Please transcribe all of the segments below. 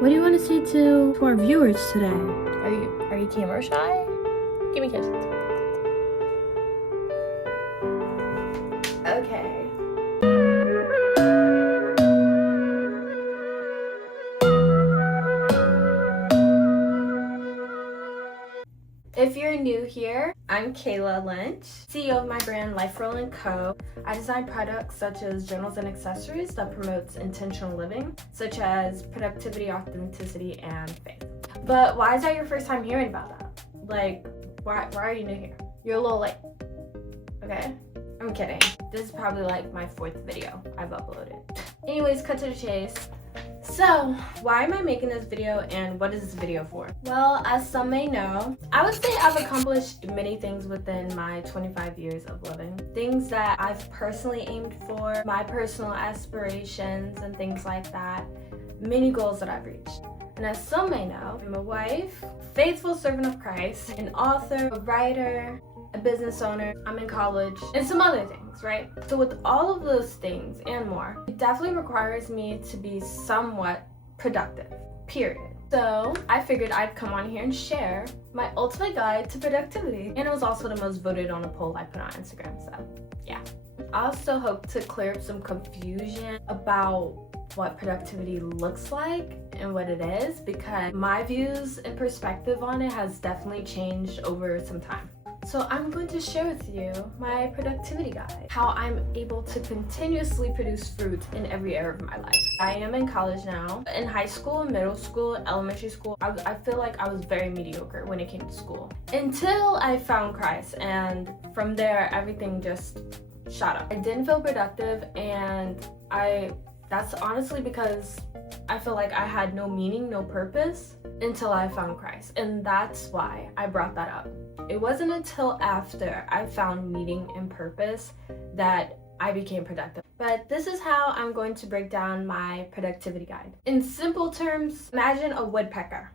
What do you want to say to our viewers today? Are you camera shy? Give me a kiss. Okay. If you're new here, I'm Kayla Lynch, CEO of my brand LifeRoll & Co. I design products such as journals and accessories that promotes intentional living, such as productivity, authenticity, and faith. But why is that your first time hearing about that? Like, why are you new here? You're a little late, okay? I'm kidding. This is probably like my 4th video I've uploaded. Anyways, cut to the chase. So, why am I making this video and what is this video for? Well, as some may know, I would say I've accomplished many things within my 25 years of living. Things that I've personally aimed for, my personal aspirations and things like that. Many goals that I've reached. And as some may know, I'm a wife, faithful servant of Christ, an author, a writer, a business owner, I'm in college, and some other things, right? So with all of those things and more, it definitely requires me to be somewhat productive, period. So I figured I'd come on here and share my ultimate guide to productivity. And it was also the most voted on a poll I put on Instagram, so yeah. I also hope to clear up some confusion about what productivity looks like and what it is, because my views and perspective on it has definitely changed over some time. So I'm going to share with you my productivity guide, how I'm able to continuously produce fruit in every area of my life. I am in college now. In high school, middle school, elementary school, I feel like I was very mediocre when it came to school. Until I found Christ, and from there, everything just shot up. I didn't feel productive, and that's honestly because I feel like I had no meaning, no purpose until I found Christ. And that's why I brought that up. It wasn't until after I found meaning and purpose that I became productive. But this is how I'm going to break down my productivity guide. In simple terms, imagine a woodpecker.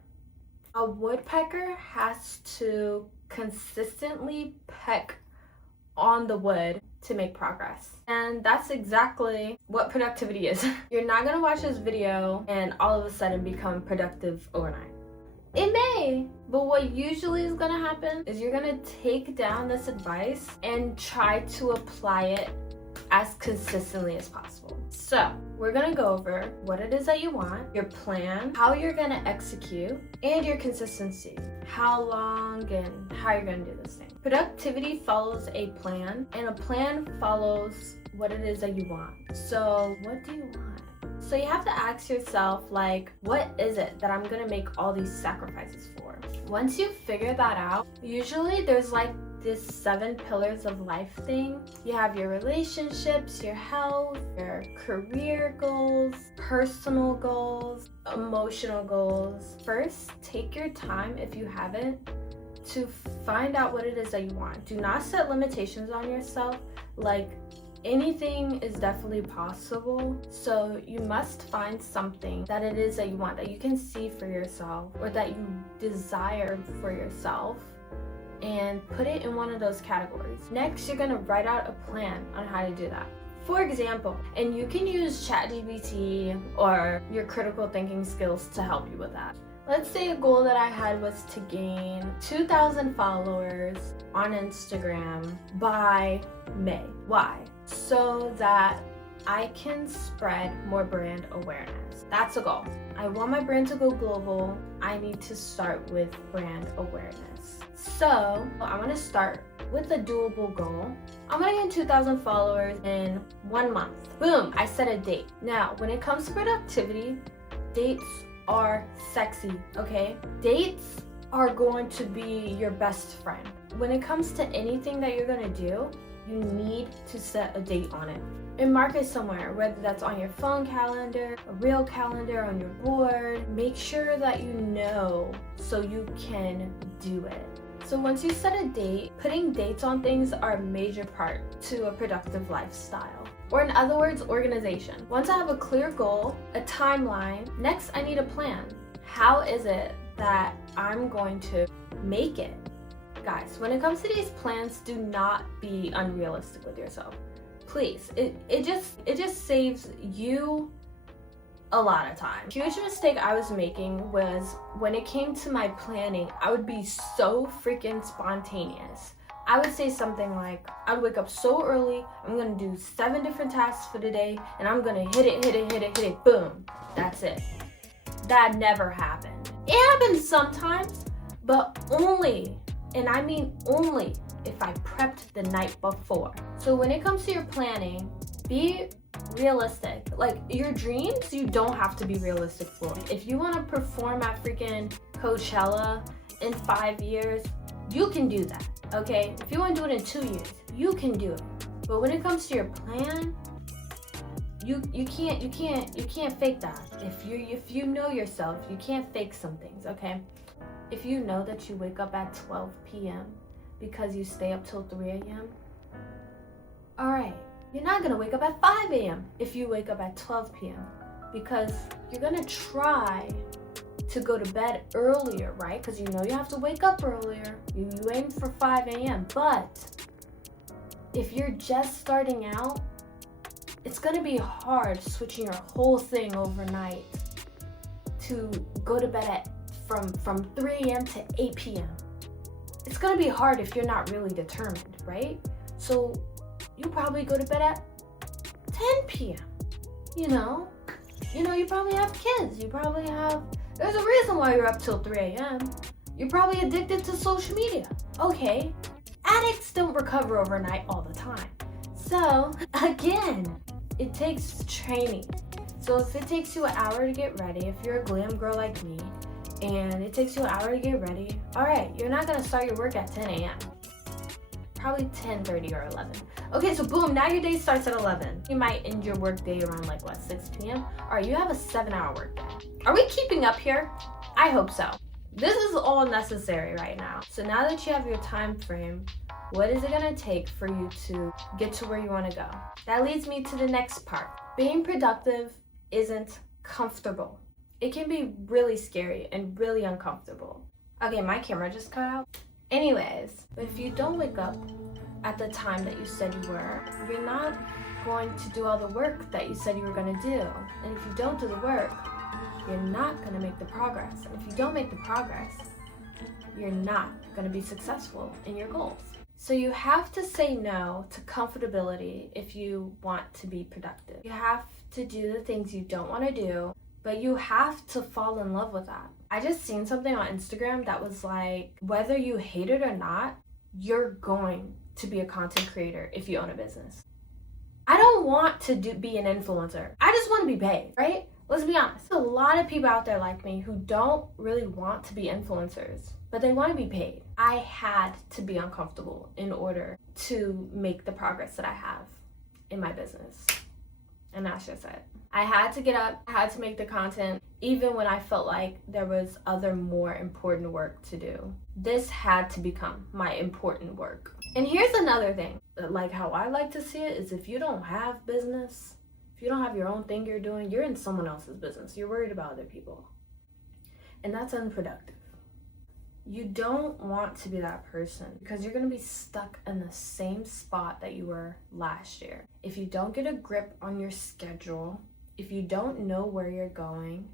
A woodpecker has to consistently peck on the wood to make progress. And that's exactly what productivity is. You're not gonna watch this video and all of a sudden become productive overnight. It may, but what usually is gonna happen is you're gonna take down this advice and try to apply it as consistently as possible. So we're gonna go over what it is that you want, your plan, how you're gonna execute, and your consistency. How long and how you're gonna do this thing. Productivity follows a plan, and a plan follows what it is that you want. So what do you want? So you have to ask yourself, like, what is it that I'm gonna make all these sacrifices for? Once you figure that out, usually there's like this 7 pillars of life thing. You have your relationships, your health, your career goals, personal goals, emotional goals. First, take your time, if you haven't, to find out what it is that you want. Do not set limitations on yourself. Like, anything is definitely possible, so you must find something that it is that you want, that you can see for yourself, or that you desire for yourself, and put it in one of those categories. Next, you're gonna write out a plan on how to do that. For example, and you can use ChatGPT or your critical thinking skills to help you with that. Let's say a goal that I had was to gain 2,000 followers on Instagram by May. Why? So that I can spread more brand awareness. That's a goal. I want my brand to go global. I need to start with brand awareness. So I want to start with a doable goal. I'm gonna get 2,000 followers in 1 month. Boom, I set a date. Now, when it comes to productivity, dates are sexy, okay? Dates are going to be your best friend. When it comes to anything that you're gonna do, you need to set a date on it and mark it somewhere, whether that's on your phone calendar, a real calendar on your board. Make sure that you know so you can do it. So once you set a date, putting dates on things are a major part to a productive lifestyle. Or in other words, organization. Once I have a clear goal, a timeline, next I need a plan. How is it that I'm going to make it? Guys, when it comes to these plans, do not be unrealistic with yourself. Please, it just saves you a lot of times. Huge mistake I was making was when it came to my planning, I would be so freaking spontaneous. I would say something like, I'd wake up so early, I'm gonna do 7 different tasks for the day, and I'm gonna hit it, boom, that's it. That never happened. It happens sometimes, but only, and I mean only, if I prepped the night before. So when it comes to your planning, be realistic. Like, your dreams, you don't have to be realistic for. If you want to perform at freaking Coachella in 5 years, you can do that, okay? If you want to do it in 2 years, you can do it. But when it comes to your plan, you can't fake that. If you know yourself, you can't fake some things, okay? If you know that you wake up at 12 p.m. because you stay up till 3 a.m., all right, you're not gonna wake up at 5 a.m. if you wake up at 12 p.m. because you're gonna try to go to bed earlier, right? Because you know you have to wake up earlier. You aim for 5 a.m. But if you're just starting out, it's gonna be hard switching your whole thing overnight to go to bed at from 3 a.m. to 8 p.m. It's gonna be hard if you're not really determined, right? So you probably go to bed at 10 p.m. You know, you probably have kids. There's a reason why you're up till 3 a.m. You're probably addicted to social media. Okay, addicts don't recover overnight all the time. So again, it takes training. So if it takes you an hour to get ready, if you're a glam girl like me, and it takes you an hour to get ready, all right, you're not gonna start your work at 10 a.m. Probably 10:30 or 11. Okay, so boom, now your day starts at 11. You might end your work day around 6 p.m. All right, you have a 7-hour work day. Are we keeping up here? I hope so. This is all necessary right now. So now that you have your time frame, what is it gonna take for you to get to where you wanna go? That leads me to the next part. Being productive isn't comfortable. It can be really scary and really uncomfortable. Okay, my camera just cut out. Anyways, but if you don't wake up at the time that you said you were, you're not going to do all the work that you said you were gonna do. And if you don't do the work, you're not gonna make the progress. And if you don't make the progress, you're not gonna be successful in your goals. So you have to say no to comfortability if you want to be productive. You have to do the things you don't wanna do, but you have to fall in love with that. I just seen something on Instagram that was like, whether you hate it or not, you're going to be a content creator if you own a business. I don't want to be an influencer. I just want to be paid, right? Let's be honest. There's a lot of people out there like me who don't really want to be influencers, but they want to be paid. I had to be uncomfortable in order to make the progress that I have in my business. And that's just it. I had to get up, I had to make the content, even when I felt like there was other more important work to do. This had to become my important work. And here's another thing, like how I like to see it is if you don't have business, if you don't have your own thing you're doing, you're in someone else's business. You're worried about other people. And that's unproductive. You don't want to be that person because you're going to be stuck in the same spot that you were last year. If you don't get a grip on your schedule, if you don't know where you're going,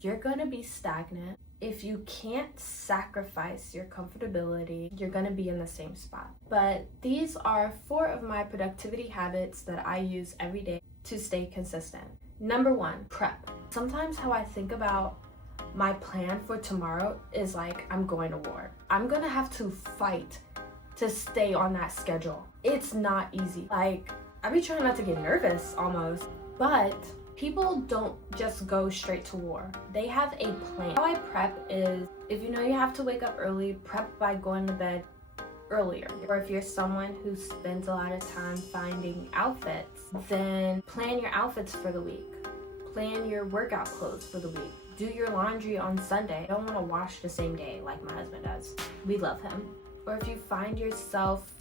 you're going to be stagnant. If you can't sacrifice your comfortability, you're going to be in the same spot. But these are 4 of my productivity habits that I use every day to stay consistent. Number 1, prep. Sometimes how I think about my plan for tomorrow is like I'm going to war. I'm gonna have to fight to stay on that schedule. It's not easy. Like, I be trying not to get nervous almost, but people don't just go straight to war. They have a plan. How I prep is, if you know you have to wake up early, prep by going to bed earlier. Or if you're someone who spends a lot of time finding outfits, then plan your outfits for the week. Plan your workout clothes for the week. Do your laundry on Sunday. I don't want to wash the same day like my husband does. We love him. Or if you find yourself,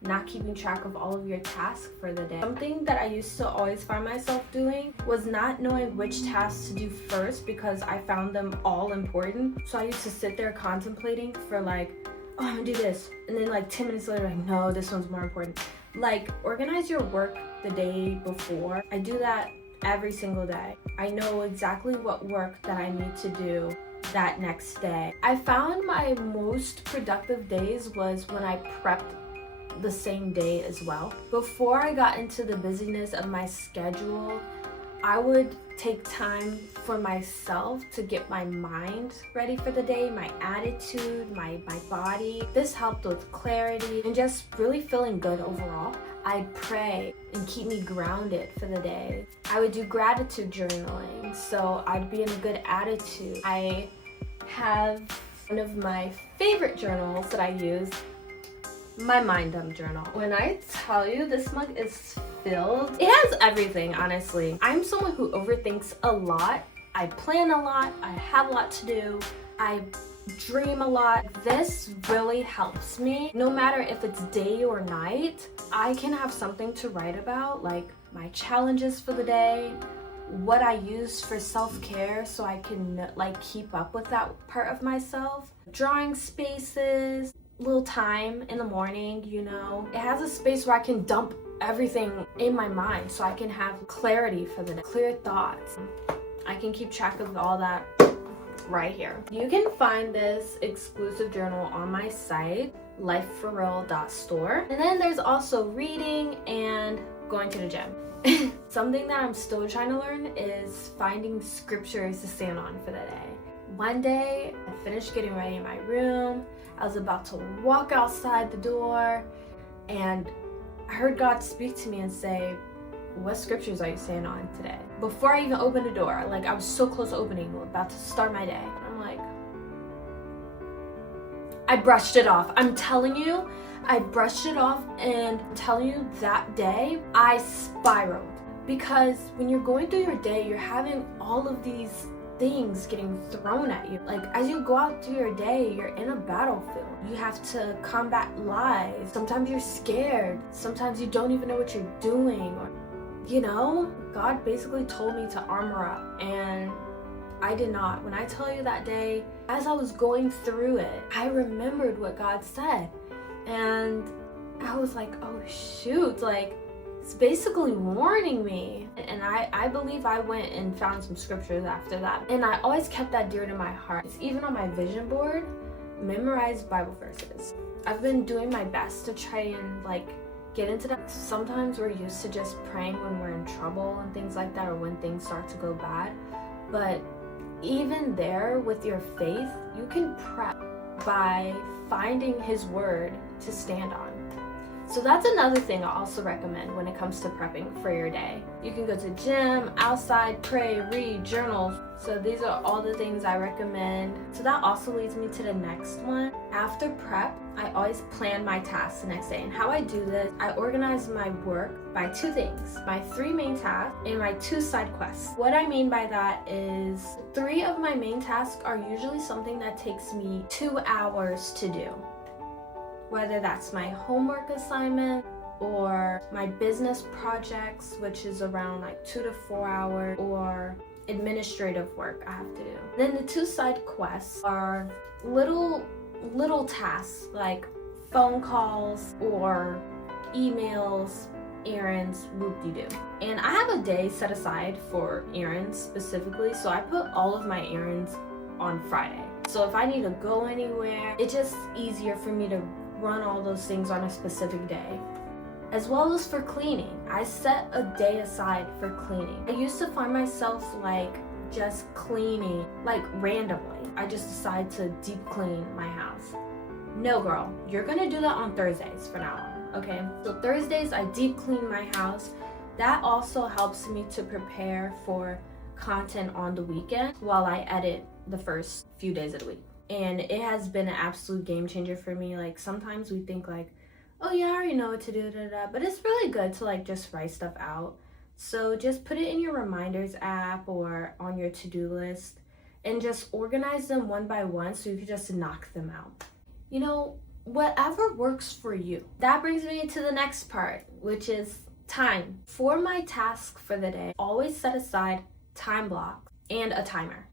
not keeping track of all of your tasks for the day. Something that I used to always find myself doing was not knowing which tasks to do first because I found them all important. So I used to sit there contemplating for I'm gonna do this. And then 10 minutes later, no, this one's more important. Organize your work the day before. I do that every single day. I know exactly what work that I need to do that next day. I found my most productive days was when I prepped the same day as well. Before I got into the busyness of my schedule, I would take time for myself to get my mind ready for the day, my attitude, my body. This helped with clarity and just really feeling good overall. I'd pray and keep me grounded for the day. I would do gratitude journaling, so I'd be in a good attitude. I have one of my favorite journals that I use, my Mind Dump journal. When I tell you this mug is filled, it has everything, honestly. I'm someone who overthinks a lot. I plan a lot. I have a lot to do. I dream a lot. This really helps me. No matter if it's day or night, I can have something to write about, like my challenges for the day, what I use for self-care so I can like keep up with that part of myself, drawing spaces, little time in the morning, you know. It has a space where I can dump everything in my mind so I can have clarity for the day, clear thoughts. I can keep track of all that right here. You can find this exclusive journal on my site, lifeforreal.store. And then there's also reading and going to the gym. Something that I'm still trying to learn is finding scriptures to stand on for the day. One day, I finished getting ready in my room. I was about to walk outside the door, and I heard God speak to me and say, "What scriptures are you standing on today?" Before I even opened the door, like I was so close to opening, about to start my day. I'm like, I brushed it off. I'm telling you, I brushed it off, and I'm telling you that day, I spiraled. Because when you're going through your day, you're having all of these things getting thrown at you. Like as you go out through your day, you're in a battlefield. You have to combat lies. Sometimes you're scared. Sometimes you don't even know what you're doing. Or, you know, God basically told me to armor up, and I did not. When I tell you that day, as I was going through it, I remembered what God said. And I was like, oh shoot, like it's basically warning me. And I believe I went and found some scriptures after that. And I always kept that dear to my heart. It's even on my vision board, memorized Bible verses. I've been doing my best to try and like get into that. Sometimes we're used to just praying when we're in trouble and things like that, or when things start to go bad. But even there, with your faith, you can prep by finding His word to stand on. So that's another thing I also recommend when it comes to prepping for your day. You can go to gym, outside, pray, read, journal. So these are all the things I recommend. So that also leads me to the next one. After prep, I always plan my tasks the next day. And how I do this, I organize my work by two things: my 3 main tasks and my 2 side quests. What I mean by that is 3 of my main tasks are usually something that takes me 2 hours to do. Whether that's my homework assignment or my business projects, which is around like 2 to 4 hours, or administrative work I have to do. Then the 2 side quests are little tasks like phone calls or emails, errands, whoop-de-doo. And I have a day set aside for errands specifically, so I put all of my errands on Friday. So if I need to go anywhere, it's just easier for me to run all those things on a specific day. As well as for cleaning, I set a day aside for cleaning. I used to find myself like just cleaning like randomly. I just decide to deep clean my house. No girl, you're gonna do that on Thursdays from now on, okay? So Thursdays I deep clean my house. That also helps me to prepare for content on the weekend while I edit the first few days of the week. And it has been an absolute game changer for me. Like sometimes we think like, oh yeah, I already know what to do, but it's really good to like just write stuff out. So just put it in your reminders app or on your to-do list and just organize them one by one so you can just knock them out. You know, whatever works for you. That brings me to the next part, which is time. For my task for the day, always set aside time blocks and a timer.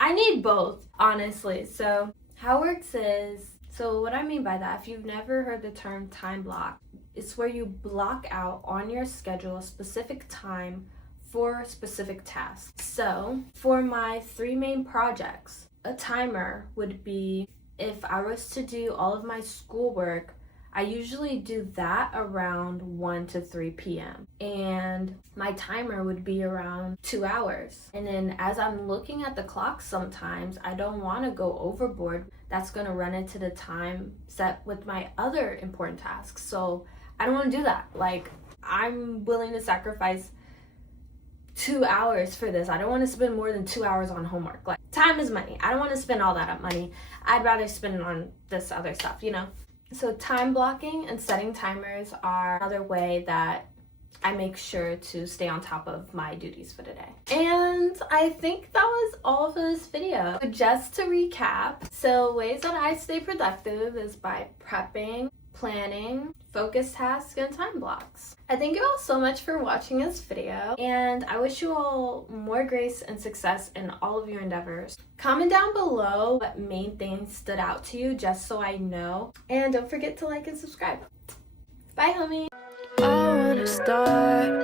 I need both, honestly. So how it works is, so what I mean by that, if you've never heard the term time block, it's where you block out on your schedule a specific time for specific tasks. So for my 3 main projects, a timer would be if I was to do all of my schoolwork, I usually do that around 1 to 3 p.m. And my timer would be around 2 hours. And then as I'm looking at the clock sometimes, I don't want to go overboard. That's going to run into the time set with my other important tasks. So I don't want to do that. Like, I'm willing to sacrifice 2 hours for this. I don't want to spend more than 2 hours on homework. Like, time is money. I don't want to spend all that money. I'd rather spend it on this other stuff, you know? So time blocking and setting timers are another way that I make sure to stay on top of my duties for the day. And I think that was all for this video. So just to recap, so ways that I stay productive is by prepping, planning, focus tasks, and time blocks. I thank you all so much for watching this video, and I wish you all more grace and success in all of your endeavors. Comment down below what main things stood out to you, just so I know. And don't forget to like and subscribe. Bye, homie. I wanna start